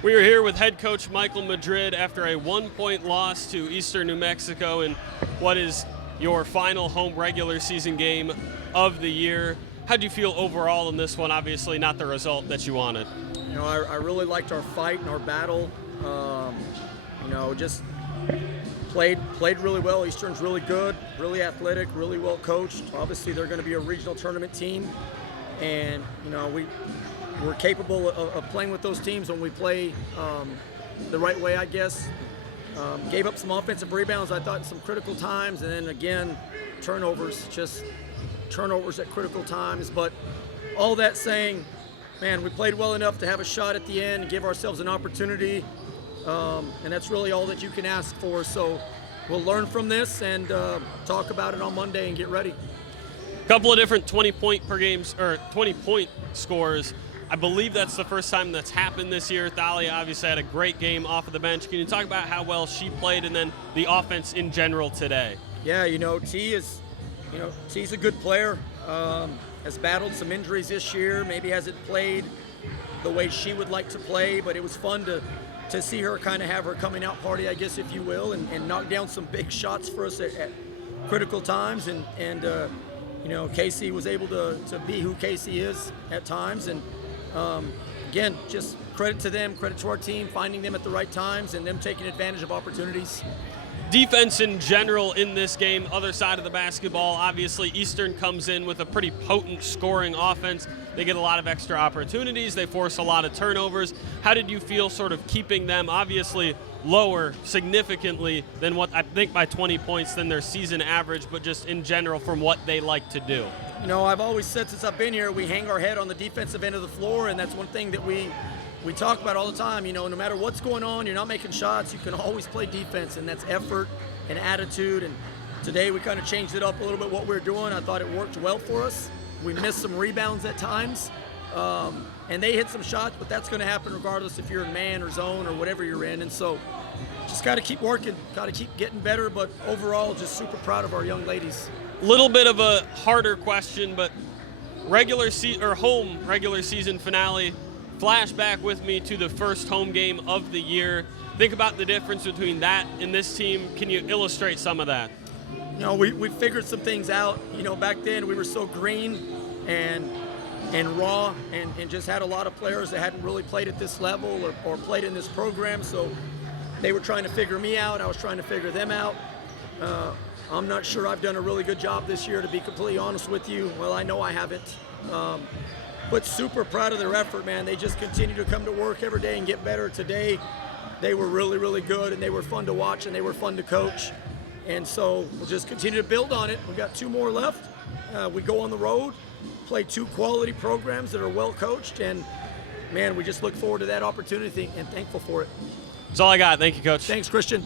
We are here with head coach Michael Madrid after a 1-point loss to Eastern New Mexico in what is your final home regular season game of the year. How do you feel overall in this one? Obviously not the result that you wanted. You know, I really liked our fight and our battle. Just played really well. Eastern's really good, really athletic, really well coached. Obviously, they're going to be a regional tournament team, and we're capable of playing with those teams when we play the right way, I guess. Gave up some offensive rebounds, I thought, in some critical times, and then again, turnovers at critical times. But all that saying, man, we played well enough to have a shot at the end and give ourselves an opportunity, and that's really all that you can ask for. So we'll learn from this and talk about it on Monday and get ready. A couple of different 20-point scores. I believe that's the first time that's happened this year. Thalia obviously had a great game off of the bench. Can you talk about how well she played and then the offense in general today? Yeah, T's a good player. Has battled some injuries this year. Maybe hasn't played the way she would like to play, but it was fun to see her kind of have her coming out party, I guess, if you will, and knock down some big shots for us at critical times. And Casey was able to be who Casey is at times. And again, just credit to them, credit to our team, finding them at the right times and them taking advantage of opportunities. Defense in general in this game, other side of the basketball, obviously Eastern comes in with a pretty potent scoring offense. They get a lot of extra opportunities. They force a lot of turnovers. How did you feel sort of keeping them obviously lower significantly than what I think by 20 points than their season average, but just in general from what they like to do? I've always said since I've been here, we hang our head on the defensive end of the floor, and that's one thing that we talk about all the time. No matter what's going on, you're not making shots, you can always play defense, and that's effort and attitude. And today we kind of changed it up a little bit what we're doing. I thought it worked well for us. We missed some rebounds at times, and they hit some shots, but that's going to happen regardless if you're in man or zone or whatever you're in. And so just got to keep working, got to keep getting better, but overall just super proud of our young ladies. Little bit of a harder question, but home regular season finale, flashback with me to the first home game of the year. Think about the difference between that and this team. Can you illustrate some of that? We figured some things out. Back then we were so green and raw and just had a lot of players that hadn't really played at this level or played in this program. So they were trying to figure me out. I was trying to figure them out. I'm not sure I've done a really good job this year, to be completely honest with you. Well, I know I haven't. But super proud of their effort, man. They just continue to come to work every day and get better. Today, they were really, really good, and they were fun to watch, and they were fun to coach. And so we'll just continue to build on it. We've got 2 more left. We go on the road, play 2 quality programs that are well coached, and, man, we just look forward to that opportunity and thankful for it. That's all I got. Thank you, Coach. Thanks, Christian.